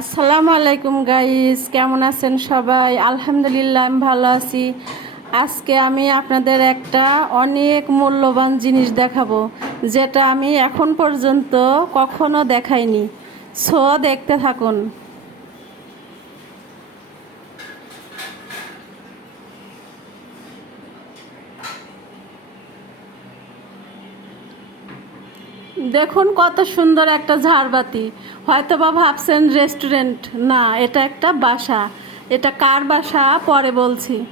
আসসালামু আলাইকুম গাইস কেমন আছেন সবাই? আলহামদুলিল্লাহ, আমি ভালো আছি। আজকে আমি আপনাদের একটা অনেক মূল্যবান জিনিস দেখাবো, যেটা আমি এখন পর্যন্ত কখনো দেখাইনি। সো দেখতে থাকুন। দেখুন কত সুন্দর একটা ঝাড়বাতি। হয়তো বা ভাবছেন রেস্টুরেন্ট না, এটা একটা বাসা। এটা কার বাসা? পরে বলছি।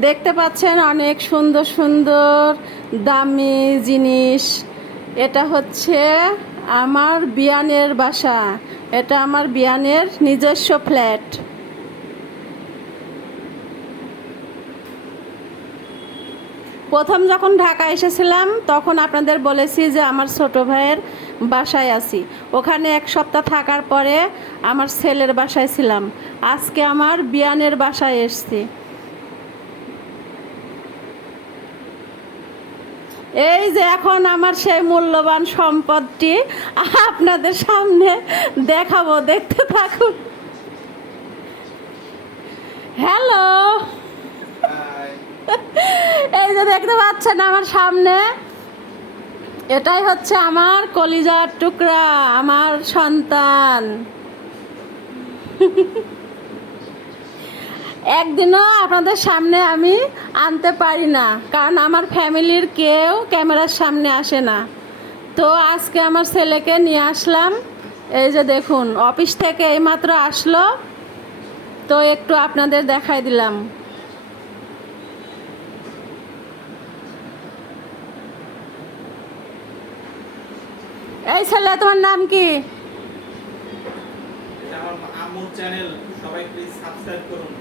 দেখতে পাচ্ছেন অনেক সুন্দর সুন্দর, দামি জিনিস। এটা হচ্ছে আমার বিয়ানের বাসা। এটা আমার বিয়ানের নিজস্ব ফ্ল্যাট। প্রথম যখন ঢাকা এসেছিলাম, তখন আপনাদের বলেছি যে আমার ছোট ভাইয়ের বাসায় আছি। ওখানে এক সপ্তাহ থাকার পরে আমার ছেলের বাসায় ছিলাম। আজকে আমার বিয়ানের বাসায় এসছি। এই যে এখন আমার সেই মূল্যবান সম্পদটি আপনাদের সামনে দেখাবো দেখতে থাকুন। হ্যালো এই যে দেখতে পাচ্ছেন আমার সামনে এটাই হচ্ছে আমার কলিজার টুকরা আমার সন্তান। একদিনও আপনাদের সামনে আমি আনতে পারি না, কারণ আমার ফ্যামিলির কেউ ক্যামেরার সামনে আসে না। তো আজকে আমার ছেলেকে নিয়ে আসলাম, এই যে দেখুন, অফিস থেকে এইমাত্র আসলো, তো একটু আপনাদের দেখাই দিলাম। এই ছেলে, তোমার নাম কি? চ্যানেল সবাই প্লিজ সাবস্ক্রাইব করুন।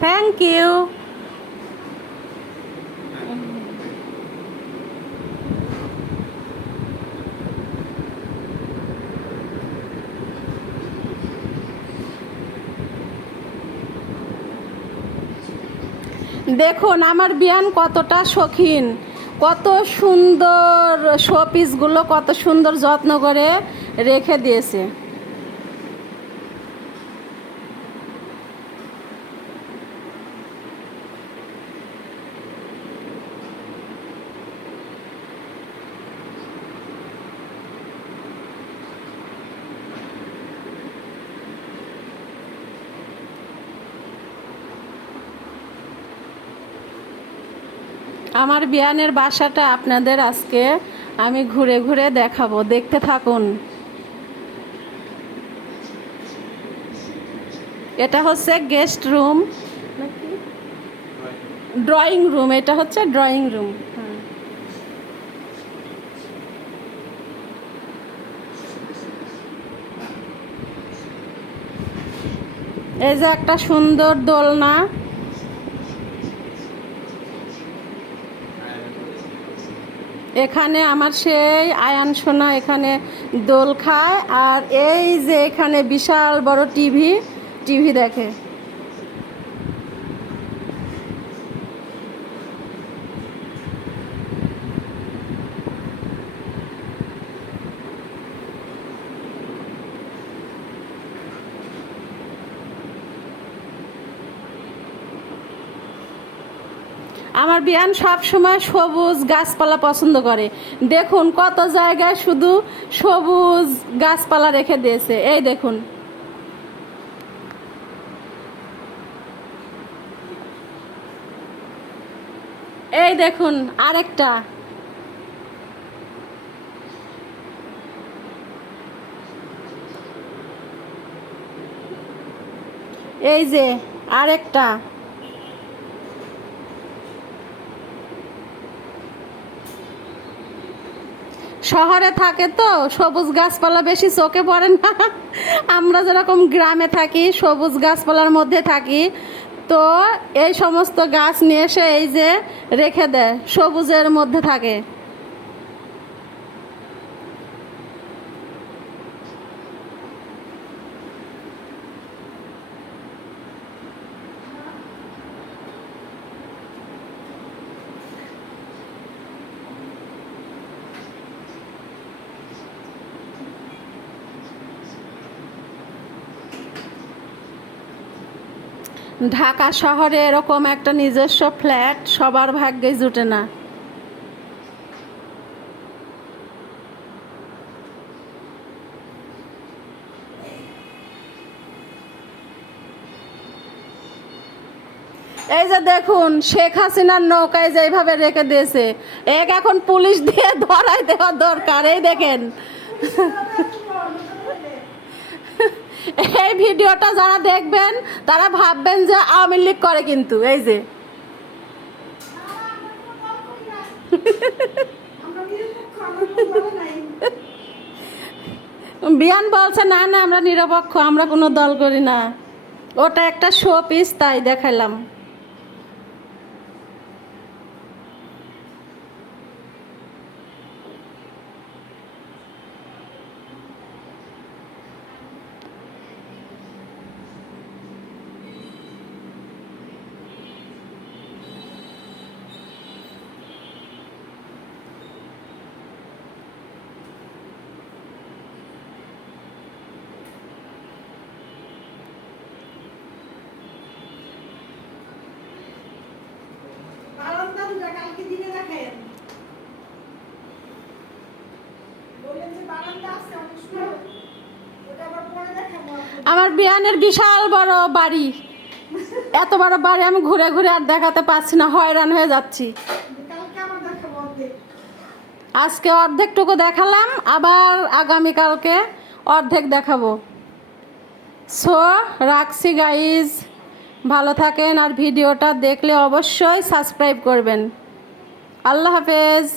থ্যাংক ইউ দেখুন, আমার বিয়ান কতটা শৌখিন। কত সুন্দর শোপিসগুলো কত সুন্দর যত্ন করে রেখে দিয়েছে। আমার বিয়ানের বাসাটা আপনাদের আজকে আমি ঘুরে ঘুরে দেখাবো। দেখতে থাকুন। এটা হচ্ছে গেস্ট রুম। ড্রয়িং রুম, এটা হচ্ছে ড্রয়িং রুম। এই যে একটা সুন্দর দোলনা। এখানে আমার সেই আয়ান সোনা এখানে দোল খায়, আর এই যে এখানে বিশাল বড় টিভি টিভি দেখে। আমার বিয়ান সব সময় সবুজ গাছপালা পছন্দ করে। দেখুন কত জায়গায় শুধু সবুজ গাছপালা রেখে দিয়েছে। এই দেখুন। এই দেখুন আরেকটা। এই যে আরেকটা। শহরে থাকে তো, সবুজ গাছপালা বেশি চোখে পড়ে না। আমরা যেরকম গ্রামে থাকি, সবুজ গাছপালার মধ্যে থাকি, তো এই সমস্ত গাছ নিয়ে এসে এই যে রেখে দেয়, সবুজের মধ্যে থাকে। ঢাকা শহরে এরকম একটা নিজস্ব ফ্ল্যাট সবার ভাগ্যে জুটে না। এই যে দেখুন, শেখ হাসিনার নৌকায় যেভাবে রেখে দিয়েছে, এক এখন পুলিশ দিয়ে ধরাই দেওয়া দরকার, এই দেখেন। এই ভিডিওটা যারা দেখবেন, তারা ভাববেন যে আওয়ামী লীগ করে কিন্তু, এই যে। বিয়ান বলছে, না না, আমরা নিরপেক্ষ, আমরা কোনো দল করি না। ওটা একটা শো পিস তাই দেখালাম বললেন যে বারান্দা আছে অনেক সুন্দর। ওটা আবার পরে দেখাবো আমার বিয়ানের বিশাল বড় বাড়ি। এত বড় বাড়ি আমি ঘুরে ঘুরে আর দেখাতে পারছি না হয়রান হয়ে যাচ্ছি। আজকে অর্ধেকটুকু দেখালাম আবার আগামীকালকে অর্ধেক দেখাবো। সো রাখছি গাইজ ভালো থাকেন আর ভিডিওটা দেখলে অবশ্যই সাবস্ক্রাইব করবেন। আল্লাহ হাফেজ।